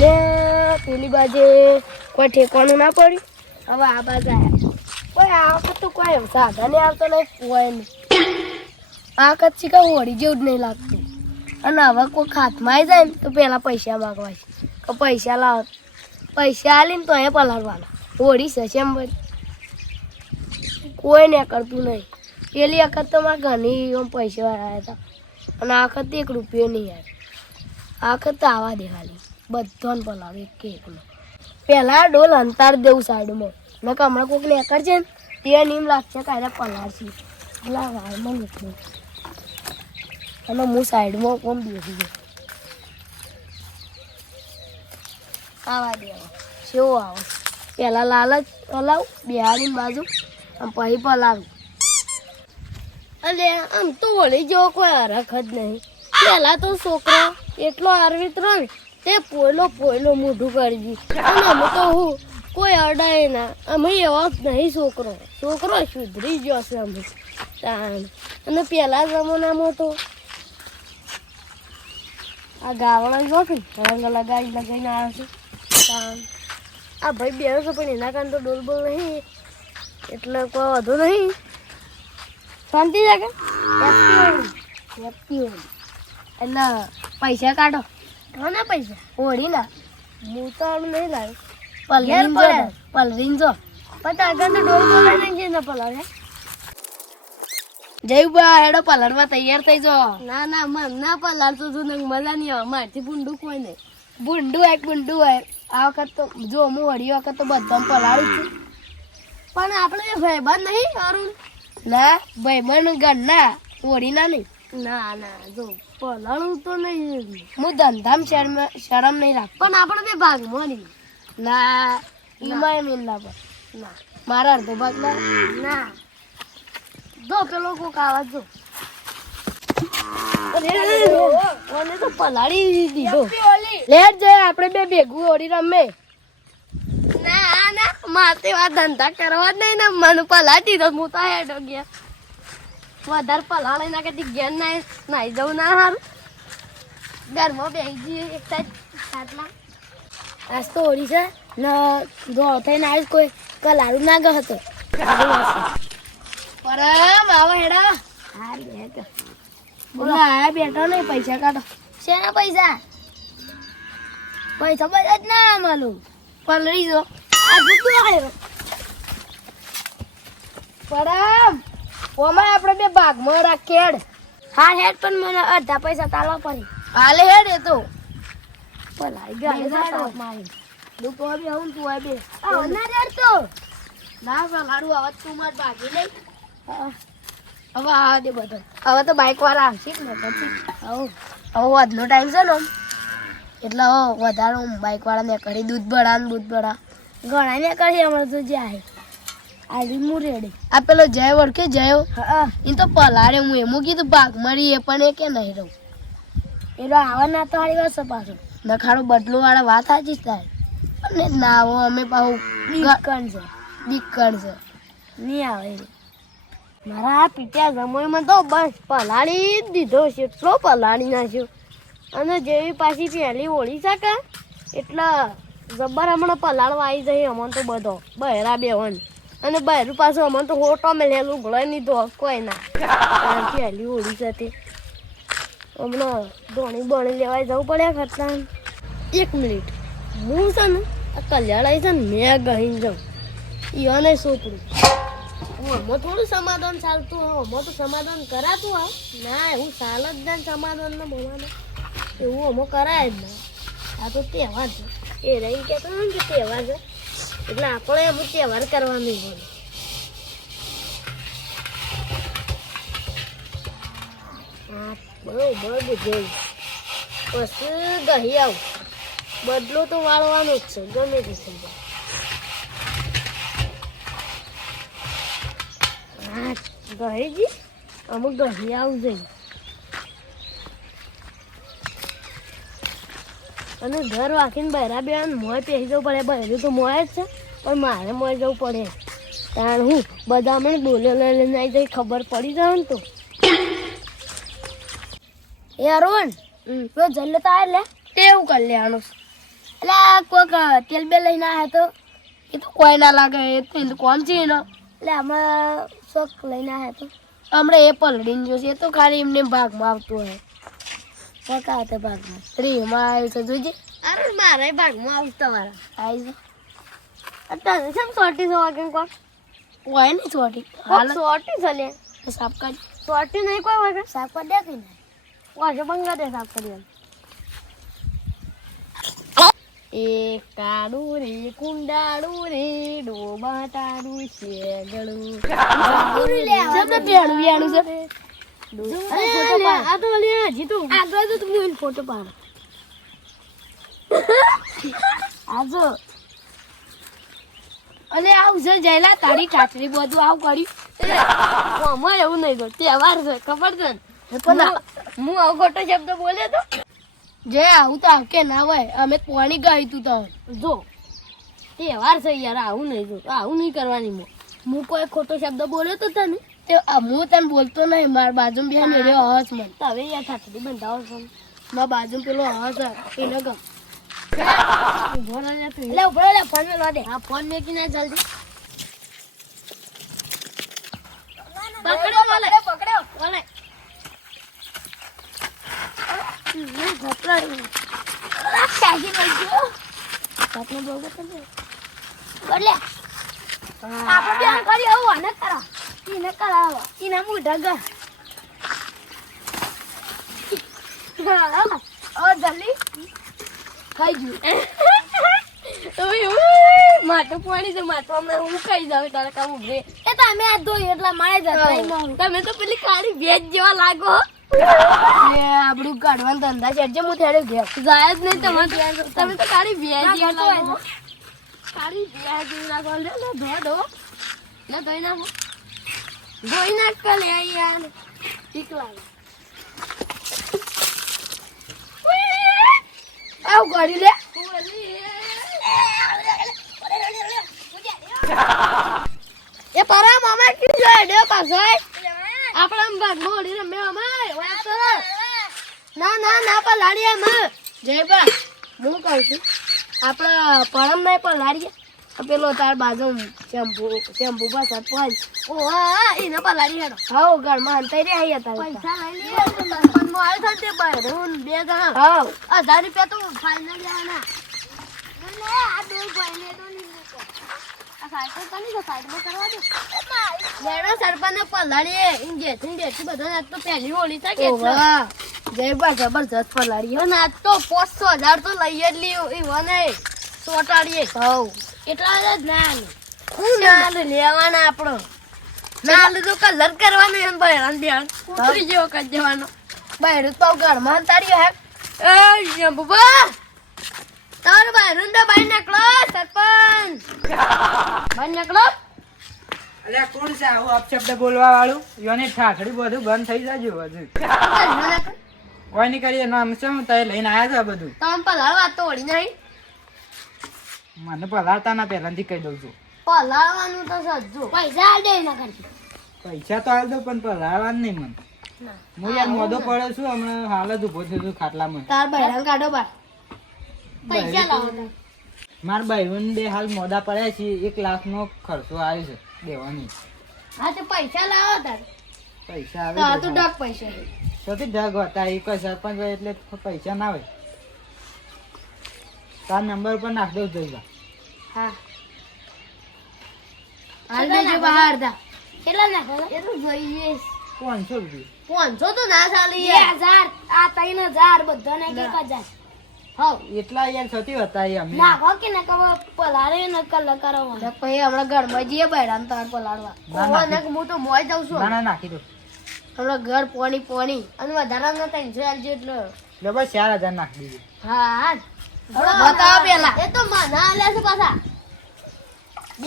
ને પેલી બાજુ કોઈ ઠેકવાનું ના પડ્યું. હવે આ બાજુ આવ્યા કોઈ આ વખત તો કોઈ સાધન આવતો નહીં કોઈ નહીં. આ વખત શીખા હોળી જેવું જ નહીં લાગતું. અને હવે કોઈ હાથમાં આવી જાય ને તો પહેલાં પૈસા માગવા છે કે પૈસા લાવો. પૈસા આલીને તો અહીંયા પલાળવાના. હોળી છે એમ બધી કોઈ ને કરતું નહીં. પેલી વખત તો મારા ઘણી પૈસા આવ્યા હતા અને આ વખત 1 રૂપિયો નહીં આવ્યો. આ વખત તો આવા દે ખાલી બધાને પલાળો એક એકનો. પહેલાં ડોલ અંતાર દેવું સાઈડમાં ને કે હમણાં કોઈક નેકર છે ને તે નીમ લાગશે કાંઈ પલાળશે એટલે વાળમાં મૂકવું. અને હું સાઈડમાં કોમ બેસી ગયો. આવા દે કેવો આવો. પહેલાં લાલ જ પલાવું બિહારીની બાજુ અને પછી પલાવું. અને આમ તો હોળી જેવો કોઈ હરખ જ નહીં. પહેલાં તો છોકરો એટલો આરવિત્રો ને તે પોયલો મોઢું કરી દી. અને અમે તો હું કોઈ અડાય ના. અમે એવા નહીં છોકરો સુધરી ગયો છે અમે તાણ. અને પહેલા જમાનામાં તો આ ગાવડા જો કે રંગ લગાવીને આવે છે તાણ. આ ભાઈ બેસો છે પણ એના કારણે તો ડોલબોલ નહીં એટલે કોઈ વધુ નહીં. શાંતિ લાગે એટલે પૈસા કાઢો. ના પૈસા હોળી ના હું તો નહીં લાવ્યો. પલરીન જો પણ આગળ તો ડોલ બોલાય નહીં ને પલાવે. જયબા હેડો પલરવા તૈયાર થઈ જાઓ. ના મન ના પલારતું તું ને મજા નહીં આવે. મારથી ભૂંડું કોઈ નહીં. ભૂંડું હોય આ વખત તો જો હું વળી વખત તો બધા પલાળું છું. પણ આપણે ભાઈબંધ નહીં અરુણ. ના ભાઈબંધ ઘરના હોળીના નહીં. ના જો પલાળું તો નહીં. હું ધંધામાં શરમ નહીં રાખ. પણ આપણે બે ભાગમાં નહીં. ના એમાં મેં ના પર ના મારા અડધો ભાગ ના જો પેલો કોક આવા જો મને તો પલાળી દીધો. લેટ જાય આપણે બે ભેગું હોળી રમે. ના મારે વાત ધંધા કરવા જ નહીં ને મને પલાળી દીધો. હું તો હેડો ગયા વધારે પલાળી ના કે ઘેર નાઈ જવું ના સારું. ઘરમાં બેસી જઈએ એક સાઈડ ખાટલા. આજ તો હોળી છે ને જો થઈને આવીશ કોઈ કલારું ના ગયો હતો. પરમ આવો હેડા. હા બોલો આયા બેઠો નહીં. પૈસા કાઢો. શેના પૈસા બધા જ ના મળું. પલરી જો આ જુદું આવ્યો. પરમ ઓમાં આપણે બે ભાગમાં રાખીએ હેડ. હા હેડ પણ મને અડધા પૈસા તાલવા પડે. હાલે હેડ એ તો પલાઈ ગયા મારી. હું તો બી આવું તું આ બે ના ડરતો ના પલાડું. હવે તું માર ભાગી લઈ. હવે આ દે બધા. હવે તો બાઇક વાળા આવશે ને પછી હવે વધનો ટાઈમ છે ને એટલે વધારે બાઇક વાળા ને કરી દૂધ ભરા ઘણા ને કરી અમારે તો જાય. આવી હું રેડી. આ પેલો જય વળકે જયો એ તો પલાળે. હું એમ કીધું ભાગ મળી એ પણ એ કે નહીં રહું. પેલો આવવાના તો સારી વાત છે પાછો નખાડો બદલો વાળા વાત સાચી જ થાય. અને ના આવો અમે પાછું બીકણ છે નહીં આવે. મારા આ પીટ્યા જમોઈમાં તો બસ પલાળી જ દીધો છે. એટલો પલાળી નાખ્યો. અને જેવી પાછી પહેલી હોળી શકે એટલે જબર હમણાં પલાળવા આવી જાય અમને તો બધો બહેરા બેવન. અને બહેરું પાછું અમને તો હોટો મેં લેલું ઘોળાઈ નહીં કોઈ ના. પહેલી હોળી સાથે હમણાં ધોણી બોણી લેવાય જવું પડે ખર્ચા. 1 મિનિટ હું છે ને આ કલ્યાણ છે ને મેં ગહીને જાઉં ઈઓને સોપડું. આમાં થોડું સમાધાન ચાલતું હોય. આમાં તો સમાધાન કરાતું હોય ના એવું ચાલ જ ના સમાધાન ને બોલવાનું એવું આમાં કરાય જ ના. આ તો તહેવાર છે એ રહી કહેતો ને કે તહેવાર છે એટલે આપણે એમ તહેવાર કરવાનું હોય. હા બરોબર બધું પછી દહીં આવું. બદલો તો વાળવાનો જ છે ગમે તે સમજાય. હા દહીંજી અમુક દહીં આવું જોઈએ. અને ઘર વાંકીને બહેરા બે મોય પહેરી જવું પડે. બહેરું તો મોય જ છે પણ મારે મોય જવું પડે. કારણ હું બધા મને બોલે લઈને આવી જઈ ખબર પડી જાય ને તો. એ અરુણ જલ્લે તો આ લે ટેવું કરી લેવાનું. એટલે આ કોક તેલ બે લઈને આવ્યા તો એ તો કોઈ ના લાગે એ તેલ કોણ છે એનો એટલે હમણાં શોખ લઈને આવ્યા તો હમણાં એ પલડીને જોશે એ તો ખાલી એમને ભાગમાં આવતું હોય પકા હતા ભાગમાં ત્રીમાં આવ્યું છે જોજે અરે મારા ભાગમાં આવું તમારા આવી છે અત્યારે કેમ સોટી છો વાગે કોણ કોઈ નહીં સોટી હાલ સોટી છે લે સાફ કરી સોટી નહીં કોઈ વાગે સાફ કરી દે કઈ વાગે બંગા દે સાફ કરી એક કાળું રે કુંડાળું રે ડોબા તારું શેગળું જબ બેણું બેણું છે આ તો લે હજી તો આગળ તો હું ફોટો પાડ આજો અલે આવું છે જયલા તારી કાચરી બધું આવું કર્યું અમારે એવું નહીં તો તહેવાર છે ખબર છે ને પણ હું આવો ખોટો શબ્દ બોલે તો જે આવું તો કે ના હોય અમે પાણી ગાયું તું તો જો તહેવાર છે યાર આવું નહીં જો આવું નહીં કરવાની હું કોઈ ખોટો શબ્દ બોલ્યો તો તને તે હું તને બોલતો નહીં મારા બાજુ બેન રહ્યો હસ મને હવે યાર થાકડી બંધાવો છો મારા બાજુ પેલો હસ એને ગમ એટલે ઉભો લે ફોન મેં લો દે હા ફોન મેકી ના જલ્દી પકડો બોલે પકડો બોલે માટું પાણી છે માટું હું ખાઈ જાવ તારે કામ ઉભરે એ તો અમે આ ધોઈ એટલે મારે જતા તમે તો પેલી કાળી ભેજ જેવા લાગો આપણું કાઢવાનું ધંધા છે જે હું થેડે ઘેર જાય જ નહીં તમારે તમે તો કાળી ભેજ જેવા લાગો કાળી ભેજ જેવી લાગો લે ધો ધો લે ધોઈ નાખો ધોઈ નાખ લે યાર ઠીક લાગે આવું કરી લે એ પરા મામા કી જોય દે પાછો આપણા ભાગ મોડી રમે અમાય વાત ના ના ના પલાડીએ મ જયબા હું કહું છું આપણા પરમ નહીં પલાડીએ પેલો તાર બાજુ શેમ્પુ બસ પાંચ ઓ હા એને પલાડી હેડો હાઉ ઘરમાં અંતઈ રે આયા તાર પૈસા લઈ લે પણ મો આવ્યો છે તે બહેરું બે જણા હાઉ 1000 રૂપિયા તો ફાઇનલ લેવાના ને આ બે ભાઈને તો નહીં મૂકો આ સાઈડ તો નહીં તો સાઈડમાં કરવા દે લેડો સરપંચને પલાડીએ ઇન્જેક્શન બધા તો પહેલી હોળી થાય કે વાહ જયબા જબરજસ્ત પલાડી હો ના તો 5000 તો લઈ જ લ્યો ઈ વને સોટાડીએ હાઉ એટલા જ ના હું ના લેવાના આપણો ના લીધું કલર કરવાનો એમ બહેરાન બેન ઉતરી જેવો કરી દેવાનો બહેરું તો ઘરમાં તારી હે એ બુબા તાર બહેરું તો બહાર નીકળો સરપંચ બહાર નીકળો અલ્યા કોણ છે આવું અપશબ્દ બોલવા વાળું યોને ઠાઠડી બધું બંધ થઈ જાજો બધું કોઈ નહીં કરીએ નામ શું તે લઈને આયા છે બધું તમે પલાળ વાત તો ઓળી નહીં મને પલાળતા ના પહેલાથી કહી દઉં છું પલાળવાનું તો સજ્જો પૈસા આ દે ના કરતી પૈસા તો હાલ દો પણ પલાળવાનું નહીં મને હું યાર મોદો પડ્યો છું હમણાં હાલ જ ઉભો થયો છું ખાટલામાં તાર બહેરાન કાઢો બાર પૈસા લાવો મારા ભાઈઓને બે હાલ મોદા પડ્યા છે 1 લાખનો ખર્ચો આવ્યો છે દેવાની હા તો પૈસા લાવો તાર પૈસા તો આ આવે તો ડક પૈસા છે તો ઢગ હતા એ કોઈ સરપંચ હોય એટલે પૈસા ના હોય તાર નંબર ઉપર નાખ દઉં જોઈ હા હાલ દેજો બહાર દા કેટલા નાખો એ તો જોઈએ 500 રૂપિયા 500 તો ના ચાલે 2000 આ 3000 બધાને 1000 હા એટલા યાર સતી હતા એ અમે નાખો કે ના કવો પલારે ન કલ કરાવો તો પછી હમણાં ઘરમાં જઈએ બૈરાન તાર પલાડવા ઓ ને હું તો મોય જાઉં છું ના ના નાખી દો હમણાં ઘર પોણી અને વધારાનો 300 આલજો એટલે લે બસ 4000 નાખી દીધું હા બતાવો પેલા એ તો માના આલ્યા છે પાછા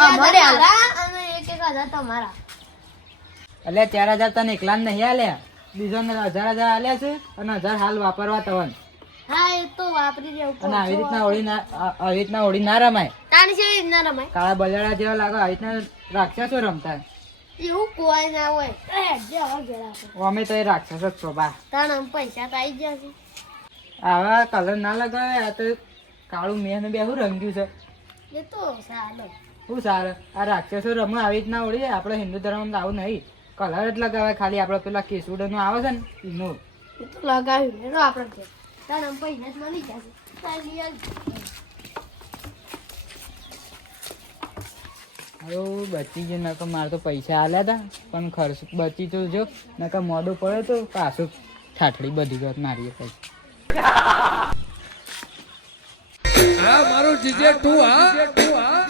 અમારે આલા અને 1000 તમારા એટલે 4000 તને એકલા નહીં આલ્યા બીજાને 1000 આલ્યા છે અને 1000 હાલ વાપરવા તવન હા એ તો વાપરી દેવું અને આવી રીતના હોળી ના રમાય તાણી છે ના રમાય કાળા બજાડા જેવા લાગે આવી રીતના રાક્ષસો રમતા એવું કોઈ ના હોય જે હવે ઘેરા અમે તો એ રાક્ષસ જ છો બા તાણ પૈસા તો આવી ગયા છે આવા કલર ના લગાવે આ તો કાળું મેં બે શું રંગ્યું છે એ તો સારું શું સારું આ રાક્ષસો રમવા આવી રીતના ઓળી આપણે હિન્દુ ધર્મમાં આવું નહીં કલર જ લગાવે ખાલી આપણે પેલા કેસુડાનું આવે છે ને એનું એ તો લગાવ્યું ને આપણે કે તારે પૈસા જ મળી જશે હવે બચી ગયું નકર મારે તો પૈસા આલ્યા હતા પણ ખર્ચ બચી તો જો નકર મોડું પડે તો પાછું ઠાઠડી બધી વાત મારીએ પછી મારું જીજે તું હા